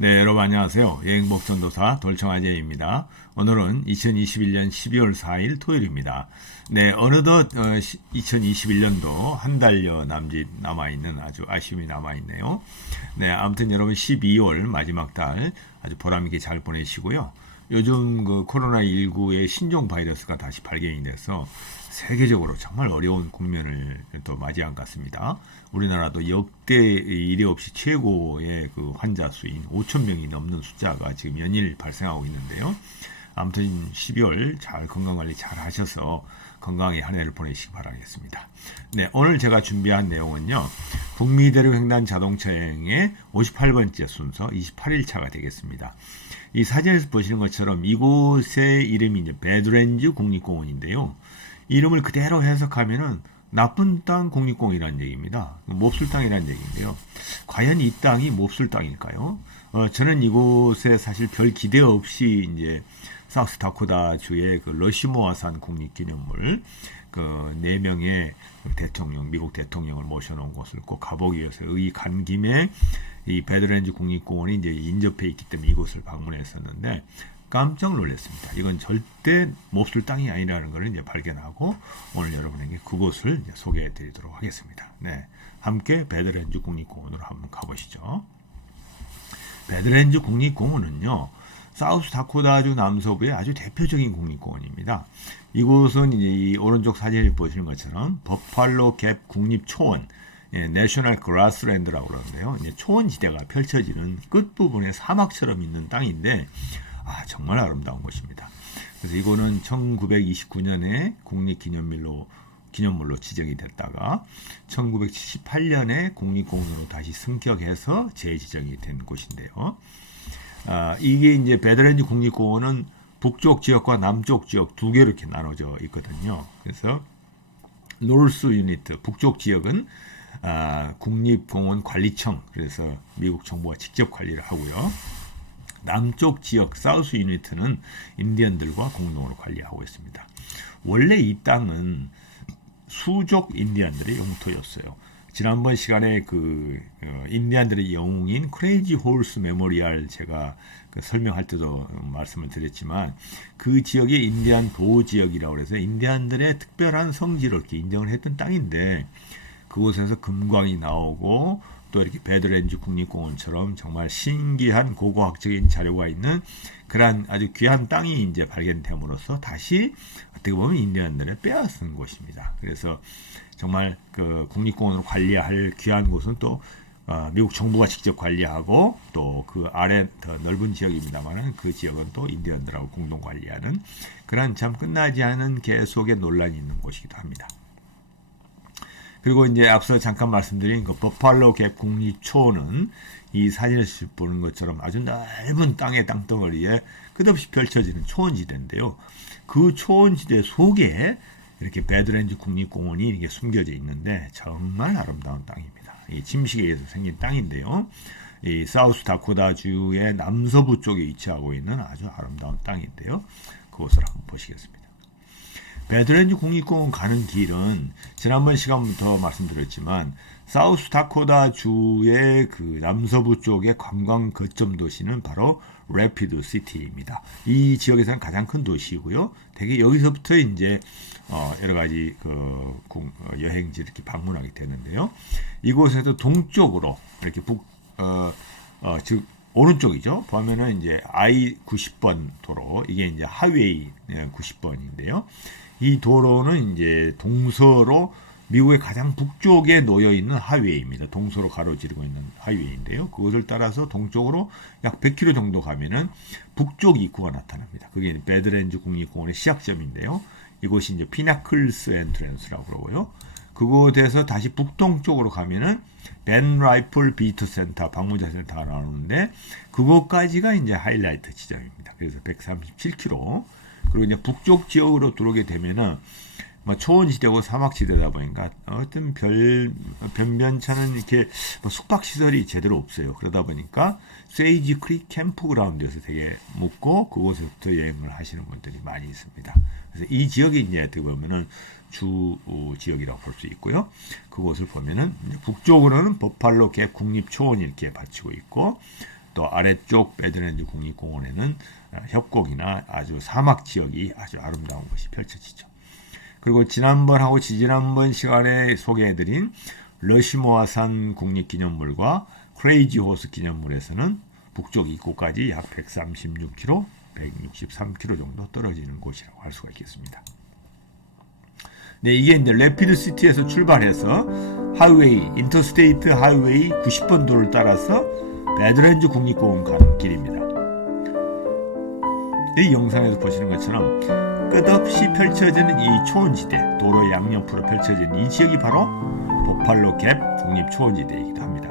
네, 여러분 안녕하세요. 여행복전도사 돌청아재입니다. 오늘은 2021년 12월 4일 토요일입니다. 네, 어느덧 2021년도 한 달여 남짓 남아있는 아주 아쉬움이 남아있네요. 네, 아무튼 여러분 12월 마지막 달 아주 보람있게 잘 보내시고요. 요즘 그 코로나19의 신종 바이러스가 다시 발견이 돼서 세계적으로 정말 어려운 국면을 또 맞이한 것 같습니다. 우리나라도 역대 이례 없이 최고의 그 환자 수인 5천 명이 넘는 숫자가 지금 연일 발생하고 있는데요. 아무튼 12월 잘 건강관리 잘 하셔서 건강히 한 해를 보내시기 바라겠습니다. 네, 오늘 제가 준비한 내용은요. 북미대륙 횡단 자동차 여행의 58번째 순서 28일차가 되겠습니다. 이 사진에서 보시는 것처럼 이곳의 이름이 이제 배드랜즈 국립공원인데요. 이름을 그대로 해석하면은 나쁜 땅 국립공원이라는 얘기입니다. 몹쓸 땅이라는 얘기인데요. 과연 이 땅이 몹쓸 땅일까요? 저는 이곳에 사실 별 기대 없이 이제 사우스다코타주의 그 러시모아산 국립기념물 그 4명의 대통령, 미국 대통령을 모셔놓은 곳을 꼭 가보기 위해서 간 김에 이 배드랜즈 국립공원이 이제 인접해 있기 때문에 이곳을 방문했었는데 깜짝 놀랐습니다. 이건 절대 몹쓸 땅이 아니라는 것을 이제 발견하고 오늘 여러분에게 그곳을 이제 소개해 드리도록 하겠습니다. 네. 함께 배드랜즈 국립공원으로 한번 가보시죠. 배드랜즈 국립공원은요, 사우스다코타주 남서부의 아주 대표적인 국립공원입니다. 이곳은 이제 이 오른쪽 사진을 보시는 것처럼 버팔로 갭 국립초원, 내셔널 그라스랜드라고 그러는데요. 이제 초원지대가 펼쳐지는 끝부분에 사막처럼 있는 땅인데, 정말 아름다운 곳입니다. 그래서 이거는 1929년에 국립기념물로 지정이 됐다가 1978년에 국립공원으로 다시 승격해서 재지정이 된 곳인데요. 이게 이제 배드랜즈 국립공원은 북쪽 지역과 남쪽 지역 두 개로 이렇게 나눠져 있거든요. 그래서 노스 유니트 북쪽 지역은 국립공원 관리청, 그래서 미국 정부가 직접 관리를 하고요. 남쪽 지역 사우스 유니트는 인디언들과 공동으로 관리하고 있습니다. 원래 이 땅은 수족 인디언들의 영토였어요. 지난번 시간에 그 인디언들의 영웅인 크레이지 홀스 메모리얼 제가 설명할 때도 말씀을 드렸지만 그 지역이 인디안 보호 지역이라고 해서 인디언들의 특별한 성지로 이렇게 인정을 했던 땅인데 그곳에서 금광이 나오고 또 이렇게 배드랜즈 국립공원처럼 정말 신기한 고고학적인 자료가 있는 그런 아주 귀한 땅이 이제 발견됨으로써 다시 어떻게 보면 인디언들의 빼앗은 곳입니다. 그래서 정말 그 국립공원으로 관리할 귀한 곳은 또 미국 정부가 직접 관리하고 또 그 아래 더 넓은 지역입니다만은 그 지역은 또 인디언들하고 공동 관리하는 그런 참 끝나지 않은 계속의 논란이 있는 곳이기도 합니다. 그리고 이제 앞서 잠깐 말씀드린 그 버팔로 갭 국립초원은 이 사진에서 보는 것처럼 아주 넓은 땅의 땅덩어리에 끝없이 펼쳐지는 초원지대인데요. 그 초원지대 속에 이렇게 배드랜즈 국립공원이 이렇게 숨겨져 있는데 정말 아름다운 땅입니다. 이 침식에 의해서 생긴 땅인데요. 이 사우스다코타주의 남서부 쪽에 위치하고 있는 아주 아름다운 땅인데요. 그것을 한번 보시겠습니다. 배드랜즈 국립공원 가는 길은 지난번 시간부터 말씀드렸지만 사우스다코타주의 그 남서부 쪽의 관광 거점 도시는 바로 래피드 시티입니다. 이 지역에서는 가장 큰 도시이고요. 되게 여기서부터 이제 여러 가지 여행지 이렇게 방문하게 되는데요. 이곳에서 동쪽으로 이렇게 즉 오른쪽이죠. 보면은 이제 I-90번 도로, 이게 이제 하웨이 90번인데요. 이 도로는 이제 동서로 미국의 가장 북쪽에 놓여 있는 하이웨이입니다. 동서로 가로지르고 있는 하이웨이인데요. 그것을 따라서 동쪽으로 약 100km 정도 가면은 북쪽 입구가 나타납니다. 그게 배드랜즈 국립공원의 시작점인데요. 이곳이 이제 피나클스 엔트랜스라고 그러고요. 그곳에서 다시 북동쪽으로 가면은 벤 라이플 비트 센터, 방문자 센터가 나오는데 그곳까지가 이제 하이라이트 지점입니다. 그래서 137km. 그리고 이제 북쪽 지역으로 들어오게 되면은 초원지대고 사막지대다 보니까 어떤 변변찮은 이렇게 숙박시설이 제대로 없어요. 그러다 보니까 세이지 크릭 캠프그라운드에서 되게 묵고 그곳에부터 여행을 하시는 분들이 많이 있습니다. 그래서 이 지역이 이제 어떻게 보면은 주 지역이라고 볼 수 있고요. 그곳을 보면은 북쪽으로는 버팔로 갭 국립초원이 이렇게 받치고 있고 또 아래쪽 배드랜드 국립공원에는 협곡이나 아주 사막 지역이 아주 아름다운 것이 펼쳐지죠. 그리고 지난번하고 지지난번 시간에 소개해드린 러시모아산 국립기념물과 크레이지 호스 기념물에서는 북쪽 입구까지 약 136km, 163km 정도 떨어지는 곳이라고 할 수가 있겠습니다. 네, 이게 이제 레피드 시티에서 출발해서 하이웨이, 인터스테이트 하이웨이 90번 도를 따라서 배드랜드 국립공원 가는 길입니다. 이 영상에서 보시는 것처럼 끝없이 펼쳐지는 이 초원지대, 도로 양옆으로 펼쳐지는 이 지역이 바로 보팔로 갭 국립초원지대이기도 합니다.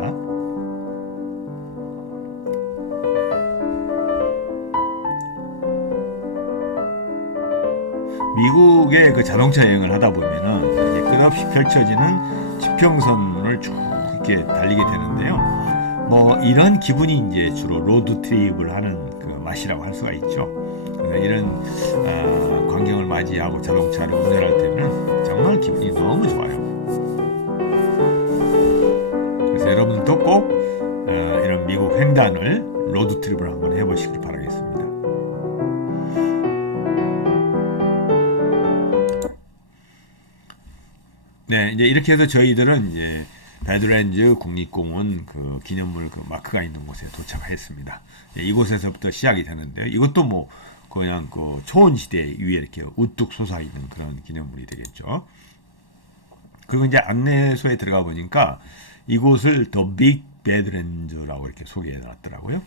미국의 그 자동차 여행을 하다 보면은 이제 끝없이 펼쳐지는 지평선을 쭉 이렇게 달리게 되는데요. 뭐 이런 기분이 이제 주로 로드 트립을 하는 그 맛이라고 할 수가 있죠. 그러니까 이런 광경을 맞이하고 자동차를 운전할 때는 정말 기분이 너무 좋아요. 그래서 여러분도 꼭 이런 미국 횡단을 로드 트립을 한번 해보시길 바라겠습니다. 네, 이제 이렇게 해서 저희들은 이제 배드랜드 국립공원 그 기념물 그 마크가 있는 곳에 도착했습니다. 이곳에서부터 시작이 되는데요. 이것도 뭐 그냥 그 초원시대 위에 이렇게 우뚝 솟아 있는 그런 기념물이 되겠죠. 그리고 이제 안내소에 들어가 보니까 이곳을 더 빅 배드랜드라고 이렇게 소개해 놨더라고요.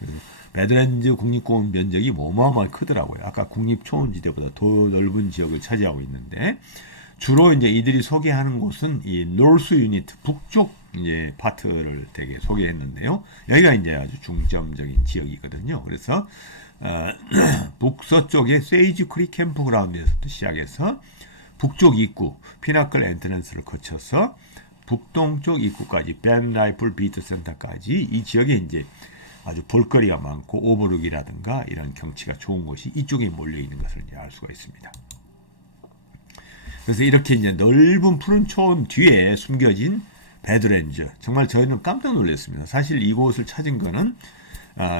배드랜드 국립공원 면적이 어마어마하게 크더라고요. 아까 국립초원지대보다 더 넓은 지역을 차지하고 있는데 주로 이제 이들이 소개하는 곳은 이 노스 유니트 북쪽 이제 파트를 되게 소개했는데요. 여기가 이제 아주 중점적인 지역이거든요. 그래서 북서쪽에 세이지 크릭 캠프그라운드에서부터 시작해서 북쪽 입구 피나클 엔트런스를 거쳐서 북동쪽 입구까지 벤 라이플 비트 센터까지 이 지역에 이제 아주 볼거리가 많고 오버룩이라든가 이런 경치가 좋은 곳이 이쪽에 몰려 있는 것을 이제 알 수가 있습니다. 그래서 이렇게 이제 넓은 푸른 초원 뒤에 숨겨진 배드랜드, 정말 저희는 깜짝 놀랐습니다. 사실 이곳을 찾은 거는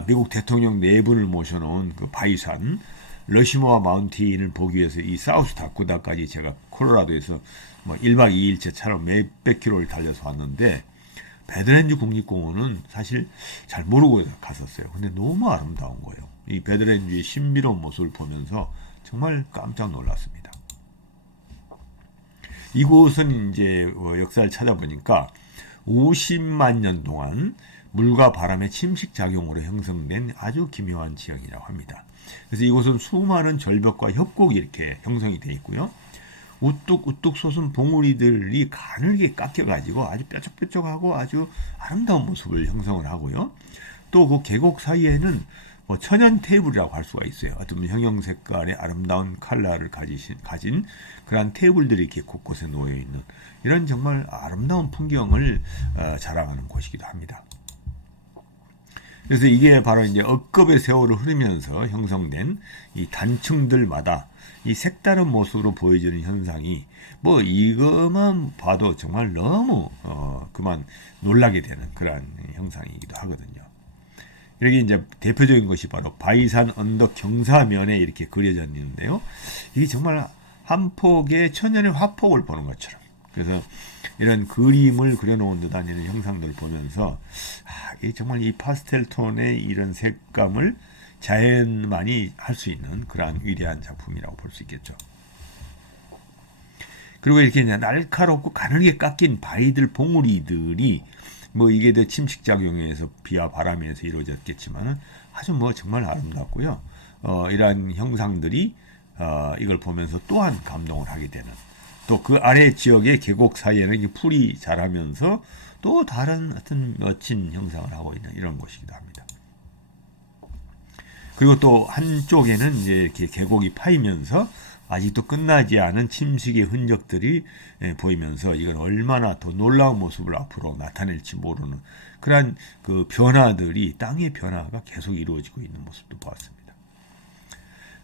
미국 대통령 네 분을 모셔놓은 그 바위산 러시모아 마운틴을 보기 위해서 이 사우스 다코다까지 제가 콜로라도에서 뭐 1박 2일째 차로 몇백 킬로를 달려서 왔는데 배드랜드 국립공원은 사실 잘 모르고 갔었어요. 근데 너무 아름다운 거예요. 이 배드랜드의 신비로운 모습을 보면서 정말 깜짝 놀랐습니다. 이곳은 이제 역사를 찾아보니까 50만 년 동안 물과 바람의 침식 작용으로 형성된 아주 기묘한 지역이라고 합니다. 그래서 이곳은 수많은 절벽과 협곡이 이렇게 형성이 되어 있고요. 우뚝우뚝 솟은 봉우리들이 가늘게 깎여가지고 아주 뾰족뾰족하고 아주 아름다운 모습을 형성을 하고요. 또 그 계곡 사이에는 뭐 천연 테이블이라고 할 수가 있어요. 어떤 형형 색깔의 아름다운 컬러를 가진 그러한 테이블들이 이렇게 곳곳에 놓여 있는 이런 정말 아름다운 풍경을 자랑하는 곳이기도 합니다. 그래서 이게 바로 이제 억겁의 세월을 흐르면서 형성된 이 단층들마다 이 색다른 모습으로 보여지는 현상이 뭐 이것만 봐도 정말 너무 그만 놀라게 되는 그러한 형상이기도 하거든요. 여기 이제 대표적인 것이 바로 바위산 언덕 경사면에 이렇게 그려져 있는데요. 이게 정말 한 폭의 천연의 화폭을 보는 것처럼. 그래서 이런 그림을 그려놓은 듯한 이런 형상들을 보면서 이게 정말 이 파스텔 톤의 이런 색감을 자연만이 할 수 있는 그러한 위대한 작품이라고 볼 수 있겠죠. 그리고 이렇게 이제 날카롭고 가늘게 깎인 바위들 봉우리들이 뭐 이게 더 침식작용에 의해서 비와 바람에 의해서 이루어졌겠지만은 아주 뭐 정말 아름답고요. 이러한 형상들이 이걸 보면서 또한 감동을 하게 되는 또 그 아래 지역의 계곡 사이에는 풀이 자라면서 또 다른 어떤 멋진 형상을 하고 있는 이런 곳이기도 합니다. 그리고 또 한쪽에는 이제 이렇게 계곡이 파이면서 아직도 끝나지 않은 침식의 흔적들이 보이면서 이건 얼마나 더 놀라운 모습을 앞으로 나타낼지 모르는 그러한 그 변화들이 땅의 변화가 계속 이루어지고 있는 모습도 보았습니다.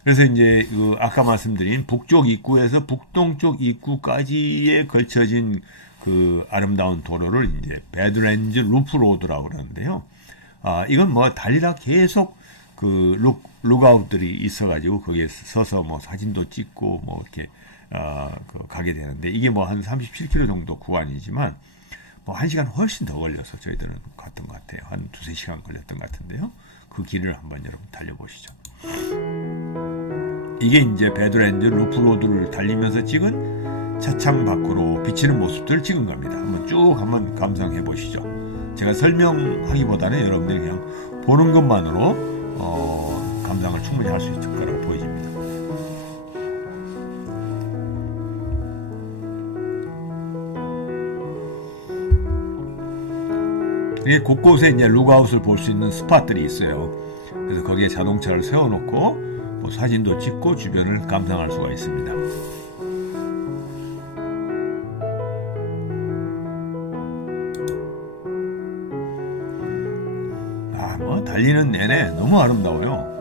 그래서 이제 그 아까 말씀드린 북쪽 입구에서 북동쪽 입구까지에 걸쳐진 그 아름다운 도로를 이제 배드랜드 루프 로드라고 그러는데요. 이건 뭐 달리다 계속 그 룩아웃들이 있어가지고 거기에 서서 뭐 사진도 찍고 뭐 이렇게 가게 되는데 이게 뭐 한 37km 정도 구간이지만 뭐 1시간 훨씬 더 걸려서 저희들은 갔던 것 같아요. 한 2-3시간 걸렸던 것 같은데요. 그 길을 한번 여러분 달려보시죠. 이게 이제 배드랜드 루프로드를 달리면서 찍은 차창 밖으로 비치는 모습들을 찍은 겁니다. 한번 감상해 보시죠. 제가 설명하기보다는 여러분들이 그냥 보는 것만으로 감상을 충분히 할 수 있을 거라고 보여집니다. 이게 곳곳에 이제 룩아웃을 볼 수 있는 스팟들이 있어요. 그래서 거기에 자동차를 세워놓고 뭐 사진도 찍고 주변을 감상할 수가 있습니다. 뭐 달리는 내내 너무 아름다워요.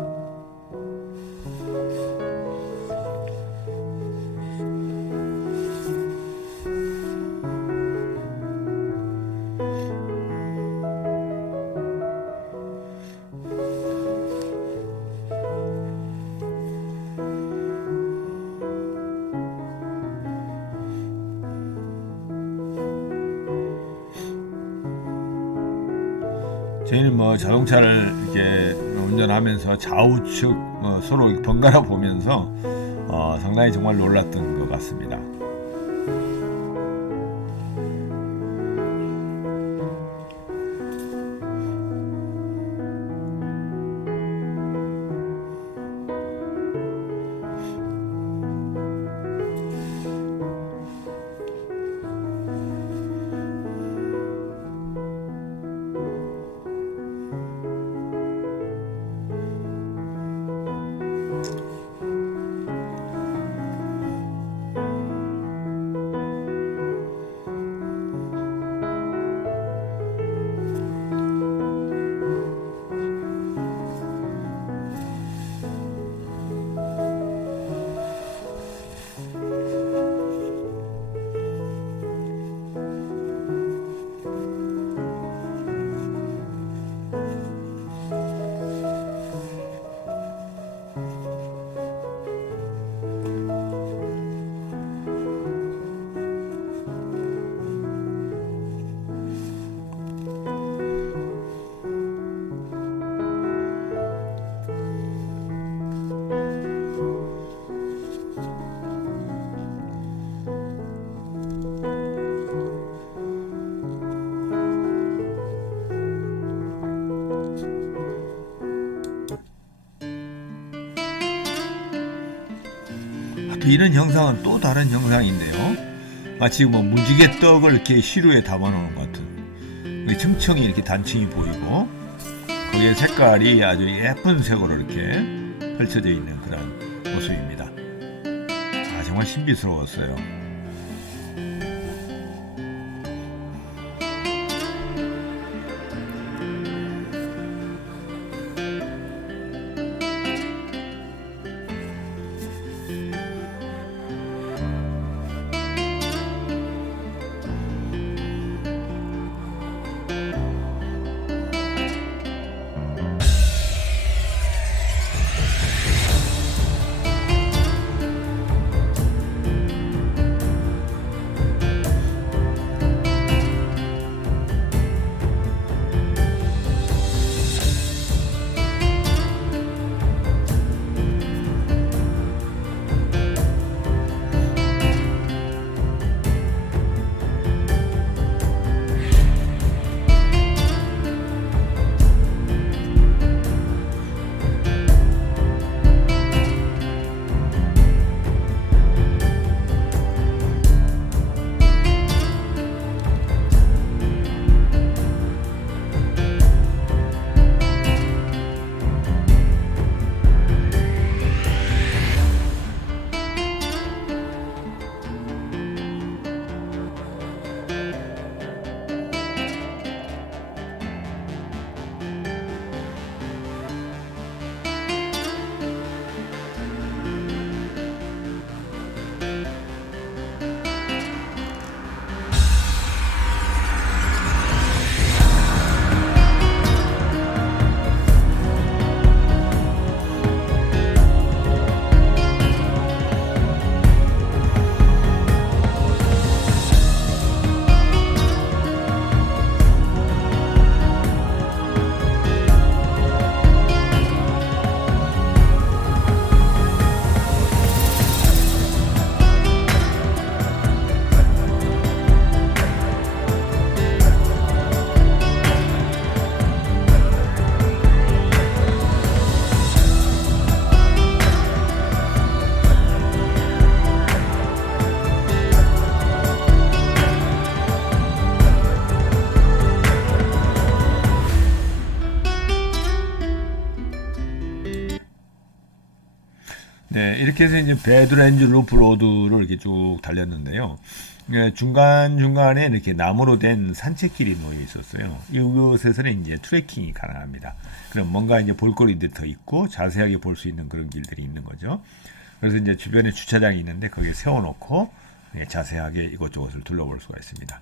저희는 뭐 자동차를 이렇게 운전하면서 좌우측 서로 번갈아 보면서 상당히 정말 놀랐던 것 같습니다. 이런 형상은 또 다른 형상인데요. 마치 뭐 무지개 떡을 이렇게 시루에 담아놓은 것 같은 층층이 이렇게 단층이 보이고 거기에 색깔이 아주 예쁜 색으로 이렇게 펼쳐져 있는 그런 모습입니다. 정말 신비스러웠어요. 네, 이렇게 해서 이제 배드랜즈 루프 로드를 이렇게 쭉 달렸는데요. 예, 중간중간에 이렇게 나무로 된 산책길이 놓여 있었어요. 이곳에서는 이제 트레킹이 가능합니다. 그럼 뭔가 이제 볼거리들이 더 있고 자세하게 볼 수 있는 그런 길들이 있는 거죠. 그래서 이제 주변에 주차장이 있는데 거기에 세워놓고 자세하게 이곳저곳을 둘러볼 수가 있습니다.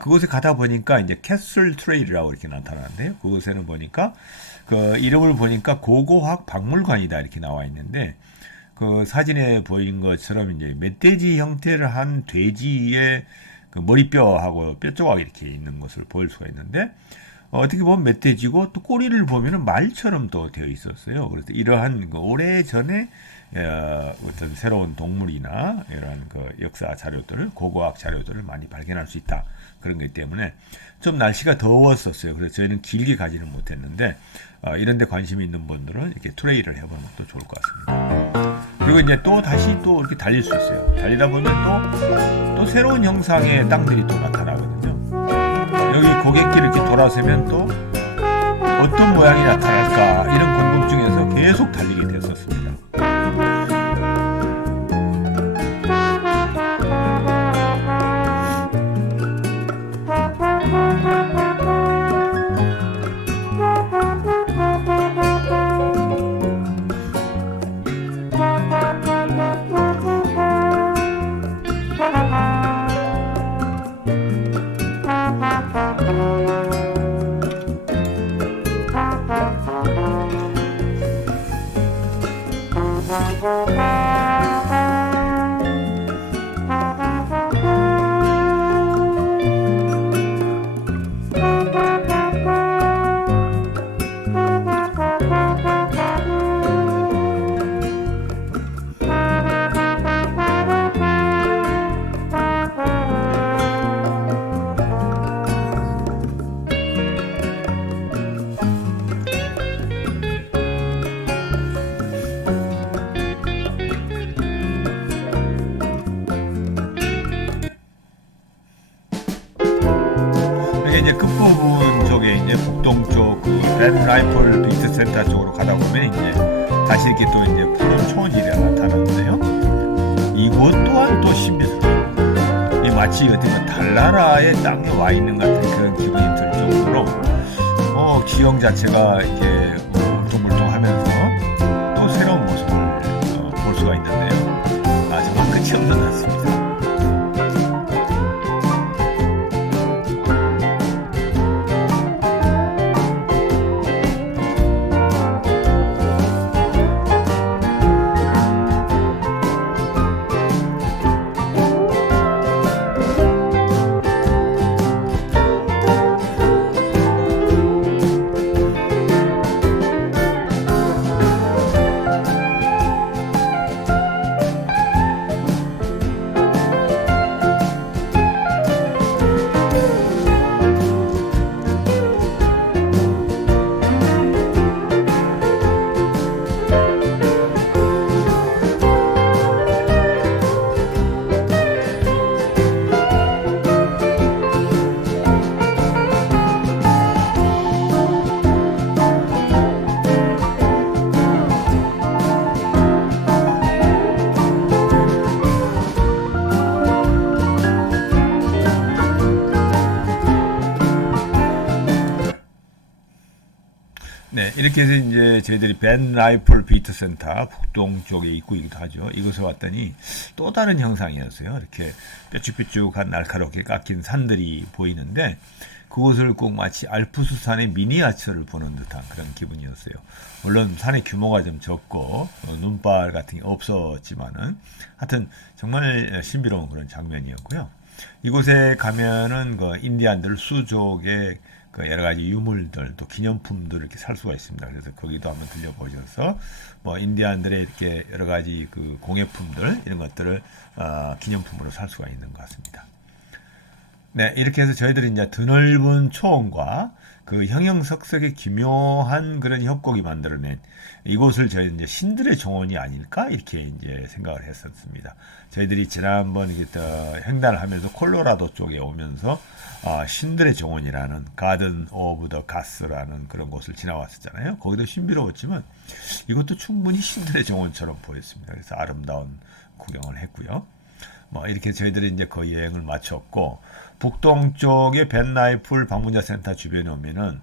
그곳에 가다 보니까 이제 캐슬 트레일이라고 이렇게 나타나는데요. 그곳에는 보니까 그 이름을 보니까 고고학 박물관이다 이렇게 나와 있는데 그 사진에 보인 것처럼 이제 멧돼지 형태를 한 돼지의 그 머리뼈하고 뼈 조각이 이렇게 있는 것을 볼 수가 있는데 어떻게 보면 멧돼지고 또 꼬리를 보면은 말처럼 또 되어 있었어요. 그래서 이러한 그 오래 전에 어떤 새로운 동물이나 이런 그 역사 자료들을 고고학 자료들을 많이 발견할 수 있다. 그런 것 때문에 좀 날씨가 더웠었어요. 그래서 저희는 길게 가지는 못했는데 이런 데 관심이 있는 분들은 이렇게 트레일을 해보는 것도 좋을 것 같습니다. 그리고 이제 또 다시 또 이렇게 달릴 수 있어요. 달리다 보면 또 새로운 형상의 땅들이 또 나타나거든요. 여기 고갯길 이렇게 돌아서면 또 어떤 모양이 나타날까 이런 궁금증에서 계속 달리게 됐었습니다. 이제 끝부분 쪽에 이제 북동쪽 그 벤 라이플 비트 센터 쪽으로 가다 보면 이제 다시 이렇게 또 이제 푸른 초원지대가 나타나는데요. 이곳 또한 또 신비스러워요. 이 마치 어떤 달나라의 땅에 와 있는 같은 그런 기분이 들 정도로 지형 자체가 이제 울퉁불퉁하면서 또 새로운 모습을 볼 수가 있는데요. 정말 끝이 없는 것 같습니다. 네, 이렇게 해서 이제 저희들이 벤 라이플 비트 센터 북동쪽에 있기도 하죠. 이곳에 왔더니 또 다른 형상이었어요. 이렇게 뾰족뾰족한 날카롭게 깎인 산들이 보이는데 그곳을 꼭 마치 알프스산의 미니어처를 보는 듯한 그런 기분이었어요. 물론 산의 규모가 좀 적고 눈발 같은 게 없었지만은 하여튼 정말 신비로운 그런 장면이었고요. 이곳에 가면은 그 인디안들 수족의 그 여러 가지 유물들 또 기념품들 이렇게 살 수가 있습니다. 그래서 거기도 한번 들려보셔서 뭐 인디안들의 이렇게 여러 가지 그 공예품들 이런 것들을 기념품으로 살 수가 있는 것 같습니다. 네, 이렇게 해서 저희들이 이제 드넓은 초원과 그 형형석석의 기묘한 그런 협곡이 만들어낸 이곳을 저희 이제 신들의 정원이 아닐까 이렇게 이제 생각을 했었습니다. 저희들이 지난번 이게 횡단을 하면서 콜로라도 쪽에 오면서 신들의 정원이라는 가든 오브 더 가스라는 그런 곳을 지나왔었잖아요. 거기도 신비로웠지만 이것도 충분히 신들의 정원처럼 보였습니다. 그래서 아름다운 구경을 했고요. 뭐 이렇게 저희들이 이제 거의 여행을 마쳤고 북동쪽의 벤나이풀 방문자 센터 주변에 오면은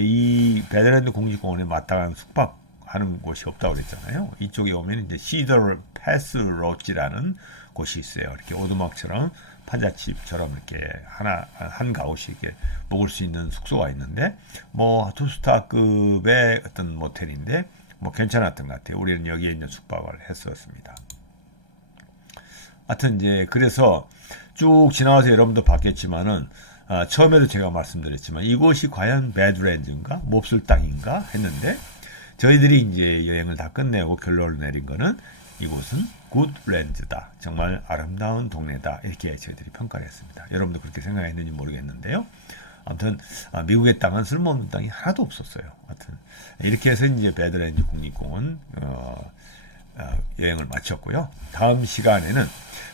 이 베드랜드 국립공원에 마땅한 숙박하는 곳이 없다고 그랬잖아요. 이쪽에 오면 이제 시더 패스 로지라는 곳이 있어요. 이렇게 오두막처럼 판잣집처럼 이렇게 하나 한 가구씩 이렇게 묵을 수 있는 숙소가 있는데 뭐 투스타급의 어떤 모텔인데 뭐 괜찮았던 것 같아요. 우리는 여기에 이제 숙박을 했었습니다. 하여튼 이제 그래서 쭉 지나와서 여러분도 봤겠지만은 처음에도 제가 말씀드렸지만 이곳이 과연 배드랜드인가 몹쓸 땅인가 했는데 저희들이 이제 여행을 다 끝내고 결론을 내린 거는 이곳은 굿랜드다. 정말 아름다운 동네다. 이렇게 저희들이 평가를 했습니다. 여러분도 그렇게 생각했는지 모르겠는데요. 아무튼 미국의 땅은 쓸모없는 땅이 하나도 없었어요. 하여튼 이렇게 해서 이제 배드랜드 국립공원 여행을 마쳤고요. 다음 시간에는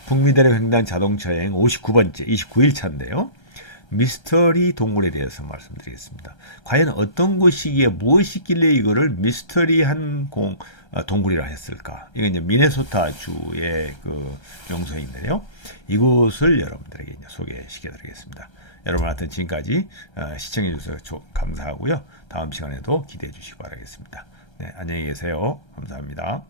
북미대륙 횡단 자동차 여행 59번째, 29일 차인데요. 미스터리 동굴에 대해서 말씀드리겠습니다. 과연 어떤 곳이기에 무엇이 있길래 이거를 미스터리한 동굴이라 했을까? 이게 이제 미네소타 주의 그 명소인데요. 이곳을 여러분들에게 이제 소개시켜드리겠습니다. 여러분한테 지금까지 시청해 주셔서 감사하고요. 다음 시간에도 기대해 주시기 바라겠습니다. 네, 안녕히 계세요. 감사합니다.